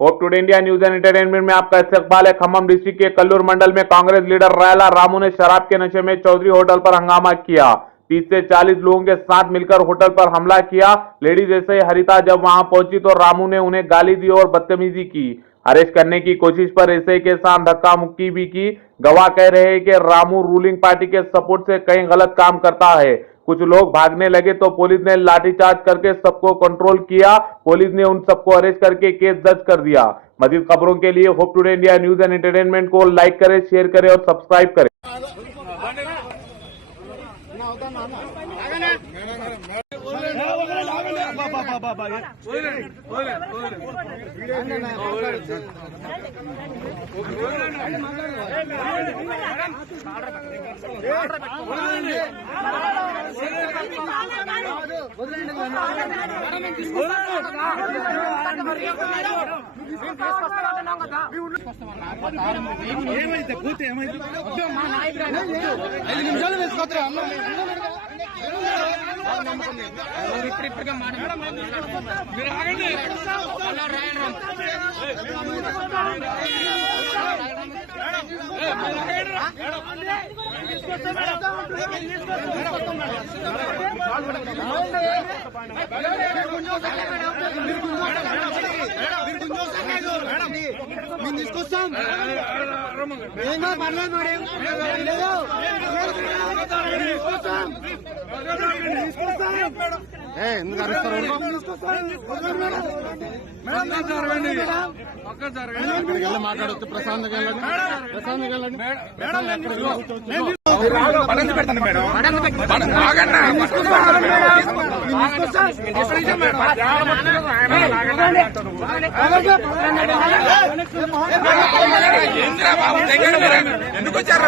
Hope today India news and entertainment में आपका इस्तकबाल है। खम्मम डिस्ट्रिक्ट के कल्लूर मंडल में कांग्रेस लीडर रायला रामू ने शराब के नशे में चौधरी होटल पर हंगामा किया। 30 से 40 लोगों के साथ मिलकर होटल पर हमला किया। लेडीज एसआई हरिता जब वहां पहुंची तो रामू ने उन्हें गाली दी और बदतमीजी की। अरेस्ट करने की कोशिश पर एसआई के साथ धक्का मुक्की भी की। गवाह कह रहे हैं कि रामू रूलिंग पार्टी के सपोर्ट से कई गलत काम करता है। कुछ लोग भागने लगे तो पुलिस ने लाठीचार्ज करके सबको कंट्रोल किया। पुलिस ने उन सबको अरेस्ट करके केस दर्ज कर दिया। मजीद खबरों के लिए hope today India news and entertainment को लाइक करें, शेयर करें और सब्सक्राइब करें। ఏమైతే పూర్తి ఏమైతే మా నాయకుడు 5 నిమిషాలు వేసుకోవద్దు ఇప్పటిగా మీరు ఆగండి మేము తీసుకొస్తాం పర్లేదు ఎందుకు అరుస్తారు మాట్లాడచ్చు ప్రశాంతంగా పెడతాను ఎందుకు వచ్చారా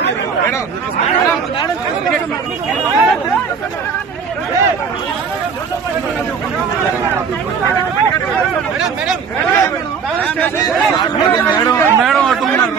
మేడం అట్టున్నారు